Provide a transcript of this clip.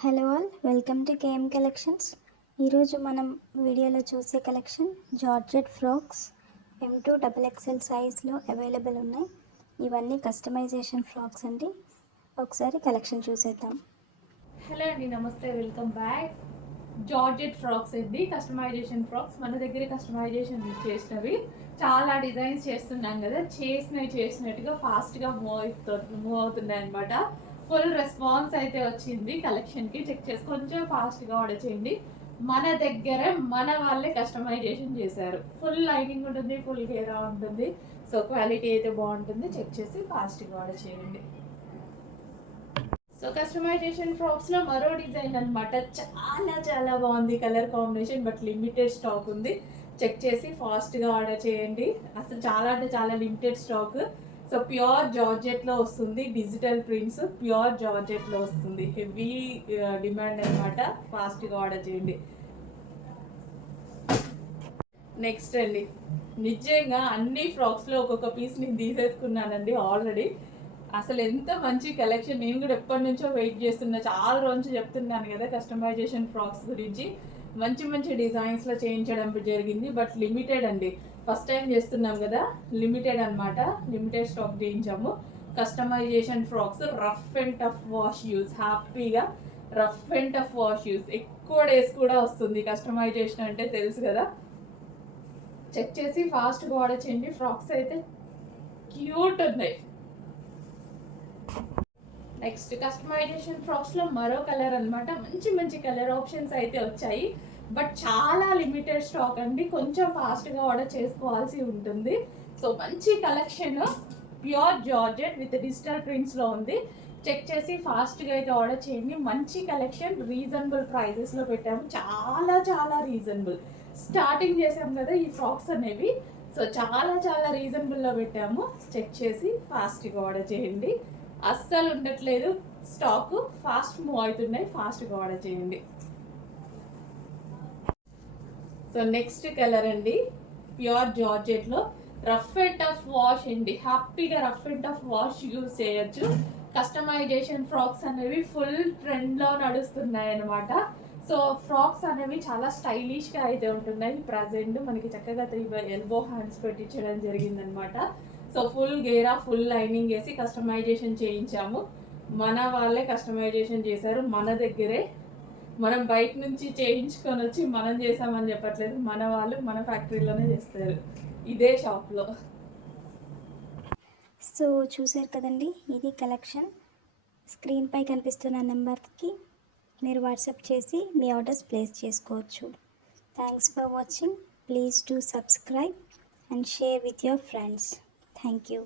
Hello all, welcome to KM collections. ఈరోజు మనం వీడియోలో చూసే collection georgette frocks M2 XXL సైజ్లో అవైలబుల్ ఉన్నాయి. ఇవన్నీ కస్టమైజేషన్ ఫ్రాక్స్ అండి. ఒకసారి కలెక్షన్ చూసేద్దాం. హలో అండి, నమస్తే, వెల్కమ్ బ్యాక్. జార్జెట్ ఫ్రాక్స్ అండి, కస్టమైజేషన్ ఫ్రాక్స్. మన దగ్గర కస్టమైజేషన్ చేసినవి చాలా డిజైన్స్ చేస్తున్నాం కదా, చేసినట్టుగా ఫాస్ట్గా మూవ్ అవుతున్నాయి అనమాట. ఫుల్ రెస్పాన్స్ అయితే వచ్చింది కలెక్షన్కి. చెక్ చేసి కొంచెం ఫాస్ట్గా ఆర్డర్ చేయండి. మన దగ్గర మన వాళ్ళే కస్టమైజేషన్ చేశారు. ఫుల్ లైనింగ్ ఉంటుంది, ఫుల్ గేరా ఉంటుంది. సో క్వాలిటీ అయితే బాగుంటుంది. చెక్ చేసి ఫాస్ట్గా ఆర్డర్ చేయండి. సో కస్టమైజేషన్ ఫ్రాక్స్లో మరో డిజైన్ అనమాట. చాలా బాగుంది colour combination, but limited stock ఉంది. చెక్ చేసి ఫాస్ట్గా ఆర్డర్ చేయండి. అసలు చాలా లిమిటెడ్ స్టాక్. సో ప్యూర్ జార్జెట్లో వస్తుంది, డిజిటల్ ప్రింట్స్ ప్యూర్ జార్జెట్లో వస్తుంది. హెవీ డిమాండ్ అనమాట. ఫాస్ట్గా ఆర్డర్ చేయండి. నెక్స్ట్ అండి, నిజంగా అన్ని ఫ్రాక్స్లో ఒక్కొక్క పీస్ నేను తీసేసుకున్నానండి ఆల్రెడీ. అసలు ఎంత మంచి కలెక్షన్. నేను కూడా ఎప్పటి నుంచో వెయిట్ చేస్తున్నా, చాలా రోజు చెప్తున్నాను కదా కస్టమైజేషన్ ఫ్రాక్స్ గురించి. మంచి డిజైన్స్లో చేయించడం జరిగింది, బట్ లిమిటెడ్ అండి. ఫస్ట్ టైం చేస్తున్నాం కదా, లిమిటెడ్ అనమాట. లిమిటెడ్ స్టాక్ చేయించాము. Customization frocks rough and tough wash use, హ్యాపీగా rough and tough wash use. ఎక్కువ డేస్ కూడా వస్తుంది కస్టమైజేషన్ అంటే, తెలుసు కదా. చెక్ చేసి ఫాస్ట్గా ఆర్డర్ చేయండి. ఫ్రాక్స్ అయితే క్యూట్ ఉన్నాయి. నెక్స్ట్ కస్టమైజేషన్ ఫ్రాక్స్లో మరో కలర్ అనమాట. మంచి కలర్ ఆప్షన్స్ అయితే వచ్చాయి, బట్ చాలా లిమిటెడ్ స్టాక్ అండి. కొంచెం ఫాస్ట్గా ఆర్డర్ చేసుకోవాల్సి ఉంటుంది. సో మంచి collection, pure georgette with digital ప్రింట్స్లో ఉంది. చెక్ చేసి ఫాస్ట్గా అయితే ఆర్డర్ చేయండి. మంచి కలెక్షన్, రీజనబుల్ ప్రైజెస్లో పెట్టాము. చాలా రీజనబుల్. స్టార్టింగ్ చేసాం కదా ఈ ఫ్రాక్స్ అనేవి. సో చాలా రీజనబుల్లో పెట్టాము. చెక్ చేసి ఫాస్ట్గా ఆర్డర్ చేయండి. అస్సలు ఉండట్లేదు స్టాక్, ఫాస్ట్ మూవ్ అవుతున్నాయి. ఫాస్ట్గా ఆర్డర్ చేయండి. సో నెక్స్ట్ కలర్ అండి, ప్యూర్ జార్జెట్లో రఫ్ అండ్ టఫ్ వాష్ అండి. హ్యాపీగా rough and tough wash use చేయొచ్చు. కస్టమైజేషన్ ఫ్రాక్స్ అనేవి ఫుల్ ట్రెండ్లో నడుస్తున్నాయి అనమాట. సో ఫ్రాక్స్ అనేవి చాలా స్టైలిష్గా అయితే ఉంటున్నాయి. ప్రజెంట్ మనకి చక్కగా 3 ఎల్బో హ్యాండ్స్ పెట్టించడం జరిగిందనమాట. సో ఫుల్ గేరా, ఫుల్ లైనింగ్ వేసి కస్టమైజేషన్ చేయించాము. మన వాళ్ళే కస్టమైజేషన్ చేశారు మన దగ్గరే. మనం బయట నుంచి చేయించుకొని వచ్చి మనం చేసామని చెప్పట్లేదు, మన వాళ్ళు మన ఫ్యాక్టరీలోనే చేస్తారు, ఇదే షాప్లో. సో చూసారు కదండి, ఇది కలెక్షన్. స్క్రీన్పై కనిపిస్తున్న నెంబర్కి మీరు వాట్సాప్ చేసి మీ ఆర్డర్స్ ప్లేస్ చేసుకోవచ్చు. Thanks for watching. Please do subscribe and share with your friends. Thank you.